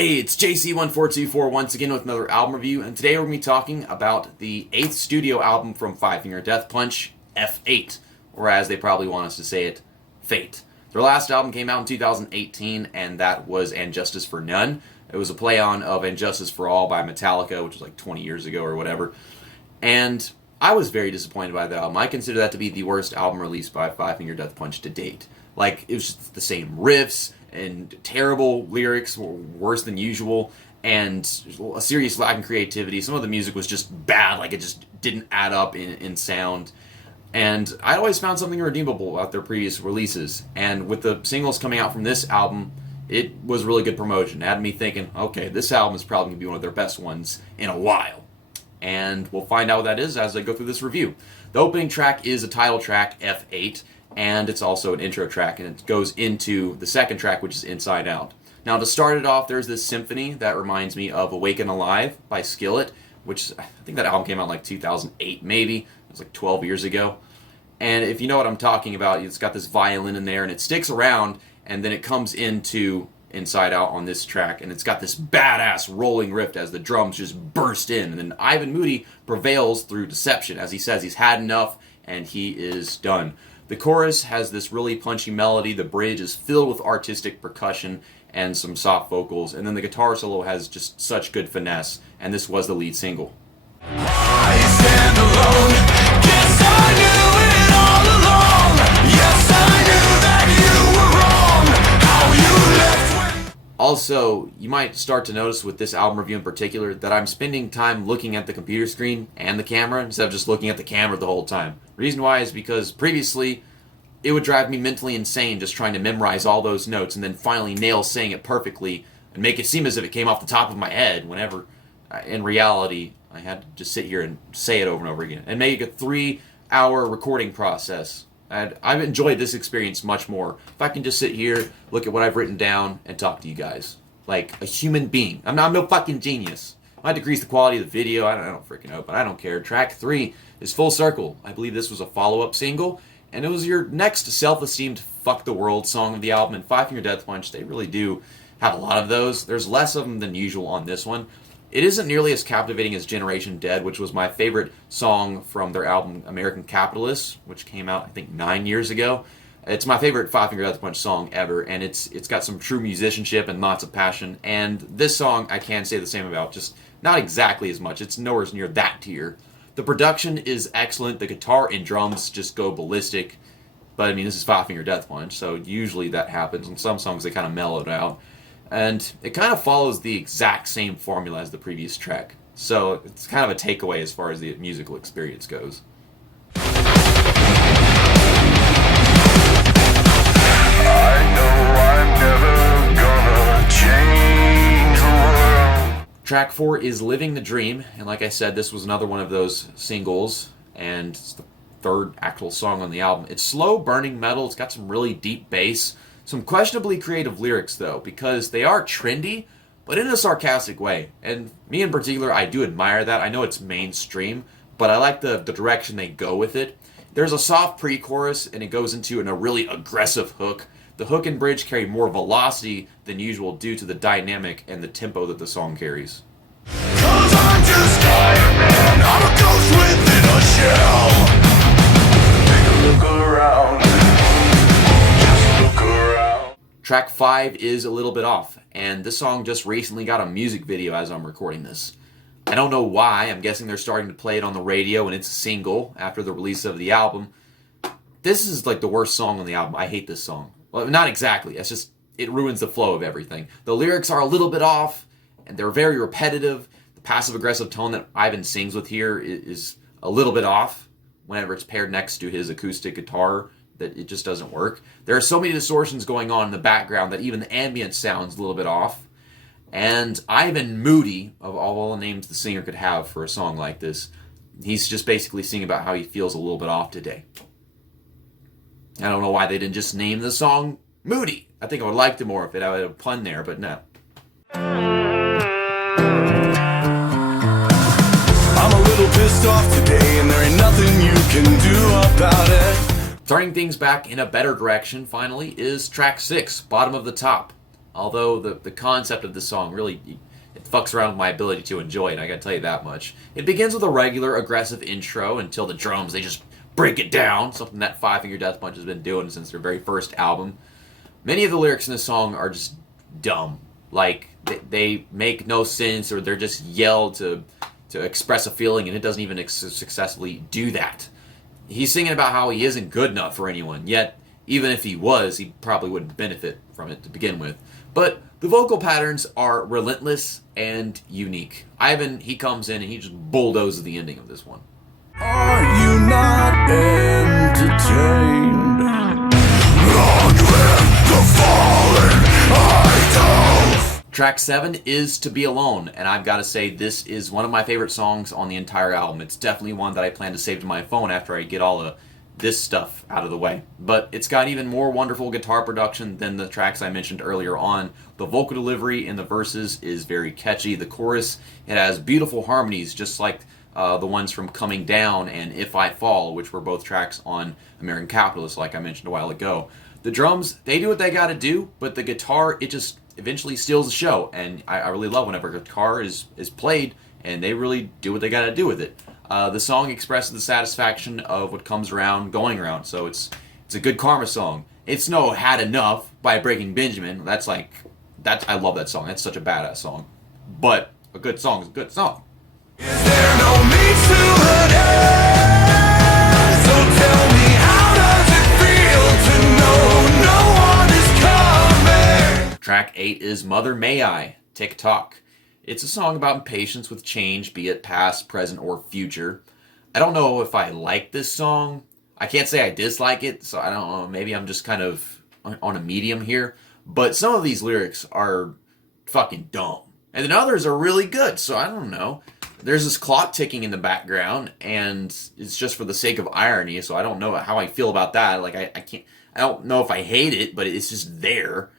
Hey, it's JC1424 once again with another album review, and today we're going to be talking about the 8th studio album from Five Finger Death Punch, F8, or as they probably want us to say it, Fate. Their last album came out in 2018, and that was And Justice for None. It was a play on of And Justice for All by Metallica, which was like 20 years ago or whatever, and I was very disappointed by that album. I consider that to be the worst album released by Five Finger Death Punch to date. Like, it was just the same riffs, and terrible lyrics, worse than usual, and a serious lack in creativity. Some of the music was just bad, like it just didn't add up in sound. And I always found something redeemable about their previous releases. And with the singles coming out from this album, it was really good promotion. It had me thinking, okay, this album is probably going to be one of their best ones in a while. And we'll find out what that is as I go through this review. The opening track is a title track, F8, and it's also an intro track, and it goes into the second track, which is Inside Out. Now, to start it off, there's this symphony that reminds me of Awake and Alive by Skillet, which I think that album came out in like 2008, maybe. It was like 12 years ago. And if you know what I'm talking about, it's got this violin in there, and it sticks around, and then it comes into Inside Out on this track, and it's got this badass rolling riff as the drums just burst in, and then Ivan Moody prevails through deception, as he says he's had enough, and he is done. The chorus has this really punchy melody, the bridge is filled with artistic percussion and some soft vocals, and then the guitar solo has just such good finesse, and this was the lead single. I stand alone. Guess I knew it all along. Yes, I knew that you were wrong. How you left when... Also, you might start to notice with this album review in particular that I'm spending time looking at the computer screen and the camera instead of just looking at the camera the whole time. Reason why is because previously it would drive me mentally insane just trying to memorize all those notes and then finally nail saying it perfectly and make it seem as if it came off the top of my head whenever in reality I had to just sit here and say it over and over again and make a 3-hour recording process. I've enjoyed this experience much more if I can just sit here, look at what I've written down, and talk to you guys like a human being. I'm no fucking genius. I might decrease the quality of the video, I don't freaking know, but I don't care. Track 3 is Full Circle. I believe this was a follow-up single, and it was your next self-esteemed Fuck the World song of the album, and Five Finger Death Punch, they really do have a lot of those. There's less of them than usual on this one. It isn't nearly as captivating as Generation Dead, which was my favorite song from their album American Capitalist, which came out, I think, 9 years ago. It's my favorite Five Finger Death Punch song ever, and it's got some true musicianship and lots of passion. And this song, I can say the same about, just not exactly as much. It's nowhere near that tier. The production is excellent. The guitar and drums just go ballistic. But, I mean, this is Five Finger Death Punch, so usually that happens. On some songs, they kind of mellow it out. And it kind of follows the exact same formula as the previous track. So it's kind of a takeaway as far as the musical experience goes. I know I'm never gonna change the world. Track 4 is Living the Dream, and like I said, this was another one of those singles, and it's the third actual song on the album. It's slow burning metal, it's got some really deep bass, some questionably creative lyrics though, because they are trendy, but in a sarcastic way, and me in particular, I do admire that. I know it's mainstream, but I like the direction they go with it. There's a soft pre-chorus, and it goes into a really aggressive hook. The hook and bridge carry more velocity than usual due to the dynamic and the tempo that the song carries. 'Cause I'm just tired, man. I'm a ghost within a shell. Take a look around. Just look around. Track 5 is a little bit off, and this song just recently got a music video as I'm recording this. I don't know why. I'm guessing they're starting to play it on the radio, and it's a single after the release of the album. This is like the worst song on the album. I hate this song. Well, not exactly. It's just, it ruins the flow of everything. The lyrics are a little bit off, and they're very repetitive. The passive-aggressive tone that Ivan sings with here is a little bit off whenever it's paired next to his acoustic guitar, that it just doesn't work. There are so many distortions going on in the background that even the ambient sounds a little bit off. And Ivan Moody, of all the names the singer could have for a song like this, he's just basically singing about how he feels a little bit off today. I don't know why they didn't just name the song Moody. I think I would like it more if it had a pun there, but no. I'm a little pissed off today, and there ain't nothing you can do about it. Turning things back in a better direction, finally, is track 6, Bottom of the Top. Although the concept of the song really it fucks around with my ability to enjoy it, I gotta tell you that much. It begins with a regular aggressive intro until the drums, they just break it down, something that Five Finger Death Punch has been doing since their very first album. Many of the lyrics in this song are just dumb. Like, they make no sense, or they're just yelled to express a feeling, and it doesn't even successfully do that. He's singing about how he isn't good enough for anyone, yet even if he was, he probably wouldn't benefit from it to begin with. But the vocal patterns are relentless and unique. Ivan, he comes in and he just bulldozes the ending of this one. Are you not entertained? Long live the fallen idols! Track 7 is To Be Alone, and I've got to say this is one of my favorite songs on the entire album. It's definitely one that I plan to save to my phone after I get all of this stuff out of the way. But it's got even more wonderful guitar production than the tracks I mentioned earlier on. The vocal delivery in the verses is very catchy. The chorus, it has beautiful harmonies, just like the ones from Coming Down and If I Fall, which were both tracks on American Capitalist, like I mentioned a while ago. The drums, they do what they gotta do, but the guitar, it just eventually steals the show, and I really love whenever guitar is played, and they really do what they gotta do with it. The song expresses the satisfaction of what comes around going around, so it's a good karma song. It's no Had Enough by Breaking Benjamin. I love that song. That's such a badass song. But a good song is a good song. Is there no means to an end? So tell me, how does it feel to know no one is coming? Track 8 is Mother May I, Tick Tock. It's a song about impatience with change, be it past, present, or future. I don't know if I like this song. I can't say I dislike it, so I don't know. Maybe I'm just kind of on a medium here. But some of these lyrics are fucking dumb. And then others are really good, so I don't know. There's this clock ticking in the background, and it's just for the sake of irony, so I don't know how I feel about that. Like, I don't know if I hate it, but it's just there.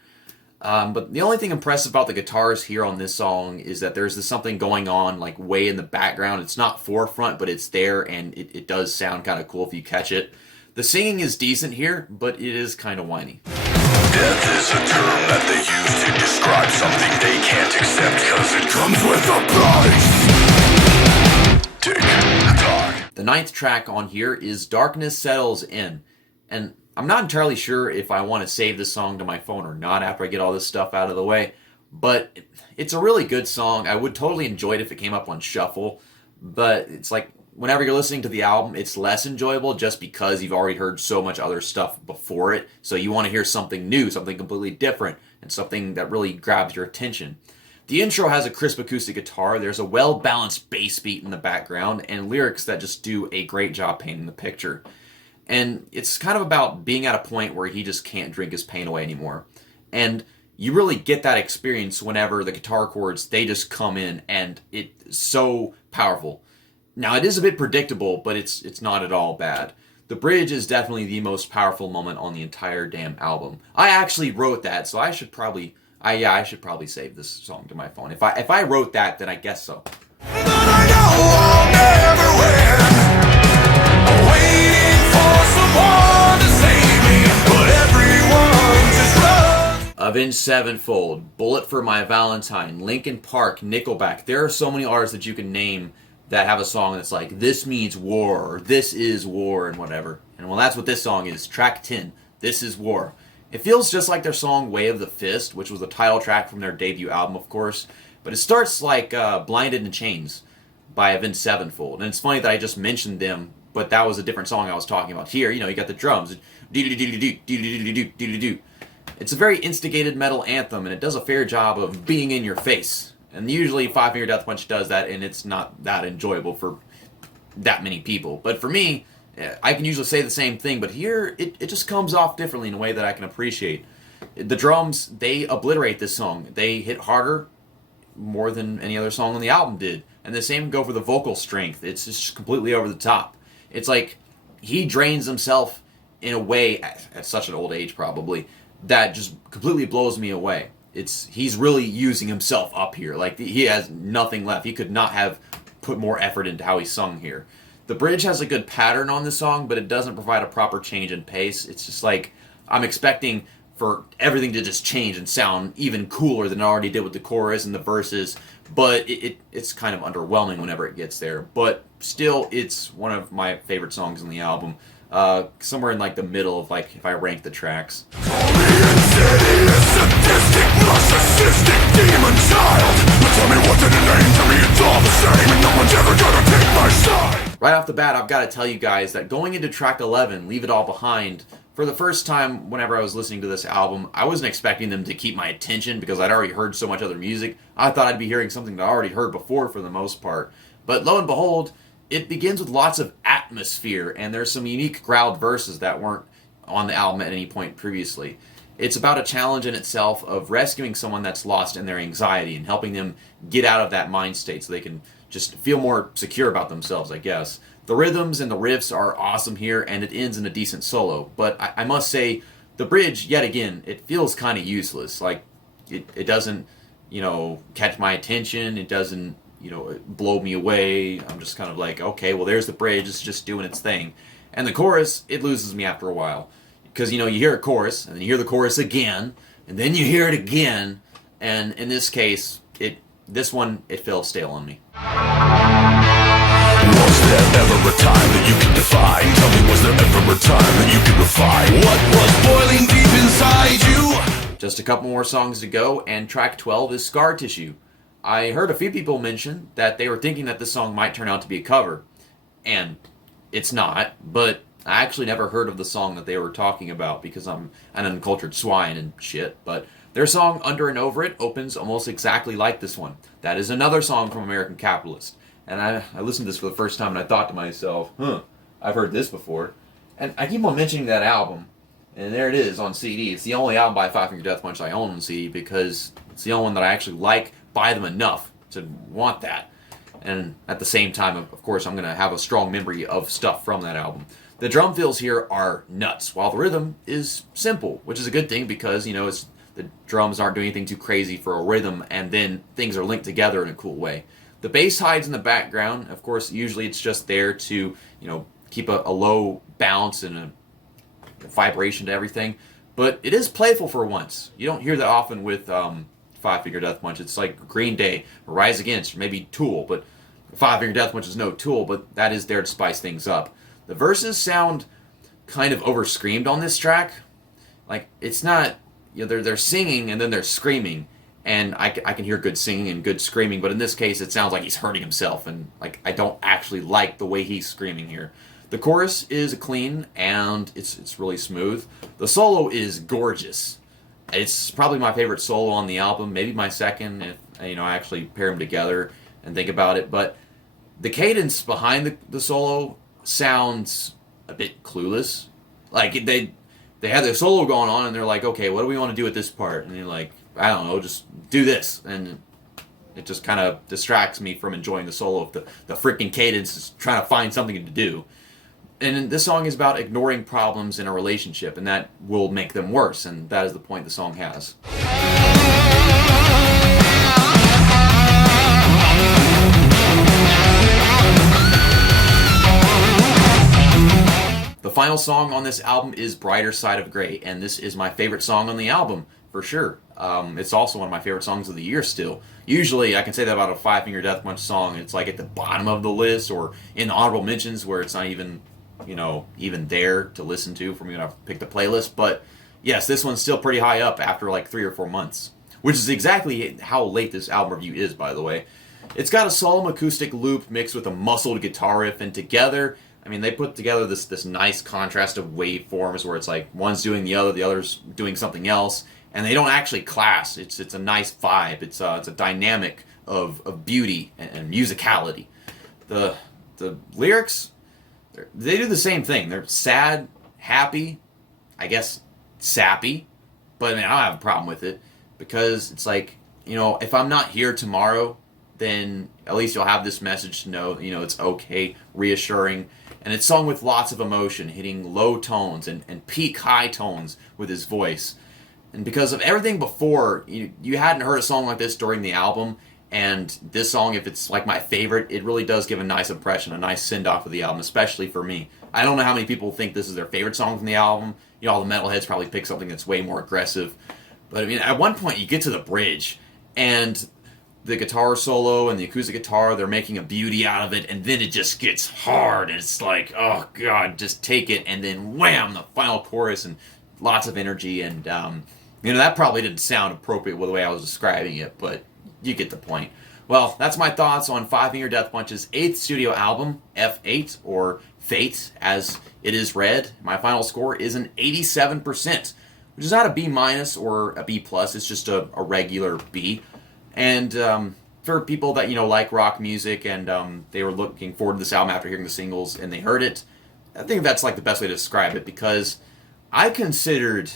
But the only thing impressive about the guitars here on this song is that there's this something going on, like, way in the background. It's not forefront, but it's there, and it does sound kind of cool if you catch it. The singing is decent here, but it is kind of whiny. Death is a term that they use to describe something they can't accept because it comes with a price. Tick-tock. The 9th track on here is Darkness Settles In. And I'm not entirely sure if I want to save this song to my phone or not after I get all this stuff out of the way. But it's a really good song. I would totally enjoy it if it came up on shuffle. But it's like, whenever you're listening to the album, it's less enjoyable just because you've already heard so much other stuff before it. So you want to hear something new, something completely different, and something that really grabs your attention. The intro has a crisp acoustic guitar, there's a well-balanced bass beat in the background, and lyrics that just do a great job painting the picture. And it's kind of about being at a point where he just can't drink his pain away anymore. And you really get that experience whenever the guitar chords, they just come in, and it's so powerful. Now, it is a bit predictable, but it's not at all bad. The bridge is definitely the most powerful moment on the entire damn album. I actually wrote that, so I should probably save this song to my phone. If I wrote that, then I guess so. But I know I'll never win. Waiting for someone to save me, but everyone just runs. Avenged Sevenfold, Bullet for My Valentine, Linkin Park, Nickelback. There are so many artists that you can name that have a song that's like, this means war, or this is war, and whatever. And well, that's what this song is. Track 10, This Is War. It feels just like their song Way of the Fist, which was the title track from their debut album, of course. But it starts like Blinded in Chains by Avenged Sevenfold. And it's funny that I just mentioned them, but that was a different song I was talking about. Here, you got the drums. It's a very instigated metal anthem, and it does a fair job of being in your face. And usually Five Finger Death Punch does that, and it's not that enjoyable for that many people. But for me, I can usually say the same thing, but here it just comes off differently in a way that I can appreciate. The drums, they obliterate this song. They hit harder more than any other song on the album did. And the same go for the vocal strength. It's just completely over the top. It's like he drains himself in a way, at such an old age probably, that just completely blows me away. He's really using himself up here. Like, he has nothing left. He could not have put more effort into how he sung here. The bridge has a good pattern on the song, but it doesn't provide a proper change in pace. It's just like, I'm expecting for everything to just change and sound even cooler than it already did with the chorus and the verses, but it's kind of underwhelming whenever it gets there. But still, it's one of my favorite songs on the album. Somewhere in like the middle of like if I rank the tracks. Insidious, sadistic, narcissistic demon child. But tell me what's in a name, to me it's all the same, and no one's ever gonna take my side. Right off the bat, I've got to tell you guys that going into track 11, Leave It All Behind, for the first time whenever I was listening to this album, I wasn't expecting them to keep my attention because I'd already heard so much other music. I thought I'd be hearing something that I already heard before for the most part. But lo and behold, it begins with lots of atmosphere, and there's some unique growled verses that weren't on the album at any point previously. It's about a challenge in itself of rescuing someone that's lost in their anxiety and helping them get out of that mind state so they can just feel more secure about themselves, I guess. The rhythms and the riffs are awesome here, and it ends in a decent solo. But I must say, the bridge, yet again, it feels kind of useless. Like, it doesn't, catch my attention. It doesn't, blow me away. I'm just kind of like, okay, well, there's the bridge. It's just doing its thing. And the chorus, it loses me after a while. Because, you hear a chorus, and then you hear the chorus again, and then you hear it again. And in this case, this one, it fell stale on me. Was there ever a time that you could define? Tell me, was there ever a time that you could refine what was boiling deep inside you? Just a couple more songs to go, and track 12 is Scar Tissue. I heard a few people mention that they were thinking that this song might turn out to be a cover. And it's not, but I actually never heard of the song that they were talking about because I'm an uncultured swine and shit, but their song Under and Over It opens almost exactly like this one. That is another song from American Capitalist. And I listened to this for the first time and I thought to myself, I've heard this before. And I keep on mentioning that album, and there it is on CD. It's the only album by Five Finger Death Punch I own on CD because it's the only one that I actually like, buy them enough to want that. And at the same time, of course, I'm going to have a strong memory of stuff from that album. The drum fills here are nuts, while the rhythm is simple, which is a good thing because, the drums aren't doing anything too crazy for a rhythm, and then things are linked together in a cool way. The bass hides in the background. Of course, usually it's just there to, keep a low bounce and a vibration to everything. But it is playful for once. You don't hear that often with Five Finger Death Punch. It's like Green Day, or Rise Against, or maybe Tool. But Five Finger Death Punch is no Tool, but that is there to spice things up. The verses sound kind of over-screamed on this track. Like, it's not, they're singing and then they're screaming. And I can hear good singing and good screaming, but in this case it sounds like he's hurting himself, and I don't actually like the way he's screaming here. The chorus is clean and it's really smooth. The solo is gorgeous. It's probably my favorite solo on the album, maybe my second if I actually pair them together and think about it. But the cadence behind the solo sounds a bit clueless. Like they had their solo going on and they're like, okay, what do we want to do with this part? And you're like, I don't know, just do this. And it just kind of distracts me from enjoying the solo if the freaking cadence is trying to find something to do. And this song is about ignoring problems in a relationship, and that will make them worse, and that is the point the song has. The final song on this album is Brighter Side of Grey, and this is my favorite song on the album, for sure. It's also one of my favorite songs of the year still. Usually, I can say that about a Five Finger Death Punch song, it's like at the bottom of the list, or in the honorable mentions where it's not even, even there to listen to for me when I pick the playlist. But yes, this one's still pretty high up after like 3 or 4 months, which is exactly how late this album review is, by the way. It's got a solemn acoustic loop mixed with a muscled guitar riff, and together, they put together this nice contrast of waveforms where it's like one's doing the other's doing something else, and they don't actually clash. It's a nice vibe. It's a dynamic of beauty and musicality. The lyrics, they do the same thing. They're sad, happy, I guess sappy, but I don't have a problem with it because it's like, if I'm not here tomorrow, then at least you'll have this message to know, it's okay, reassuring. And it's sung with lots of emotion, hitting low tones and peak high tones with his voice. And because of everything before, you hadn't heard a song like this during the album, And this song, if it's like my favorite, it really does give a nice impression, a nice send-off of the album, especially for me. I don't know how many people think this is their favorite song from the album. You know, all the metalheads probably pick something that's way more aggressive. But I mean, at one point you get to the bridge, and the guitar solo and the acoustic guitar, they're making a beauty out of it, and then it just gets hard, and it's like, oh god, just take it, and then wham, the final chorus, and lots of energy, and that probably didn't sound appropriate with the way I was describing it, but you get the point. Well, that's my thoughts on Five Finger Death Punch's 8th studio album, F8, or Fate, as it is read. My final score is an 87%, which is not a B- or a B+, it's just a regular B. And for people that, like rock music, and they were looking forward to this album after hearing the singles, and they heard it, I think that's like the best way to describe it, because I considered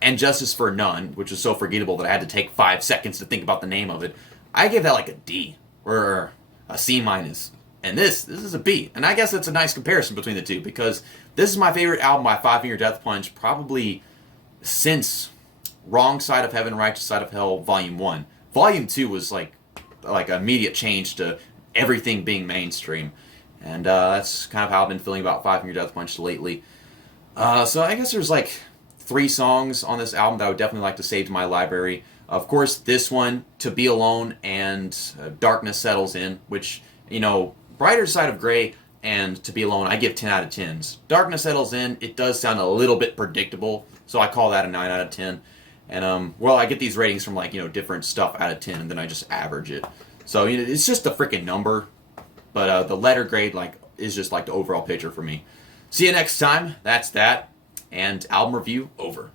And Justice for None, which was so forgettable that I had to take 5 seconds to think about the name of it, I gave that like a D, or a C-. And this is a B. And I guess it's a nice comparison between the two, because this is my favorite album by Five Finger Death Punch probably since Wrong Side of Heaven, Righteous Side of Hell, Volume 1. Volume 2 was like an immediate change to everything being mainstream. And that's kind of how I've been feeling about Five Finger Death Punch lately. So I guess there's like 3 songs on this album that I would definitely like to save to my library. Of course, this one, To Be Alone, and Darkness Settles In, which, Brighter Side of Grey and To Be Alone, I give 10 out of 10s. Darkness Settles In, it does sound a little bit predictable, so I call that a 9 out of 10. And, I get these ratings from, different stuff out of 10, and then I just average it. So, it's just a freaking number, but the letter grade, is just, the overall picture for me. See you next time. That's that. And album review over.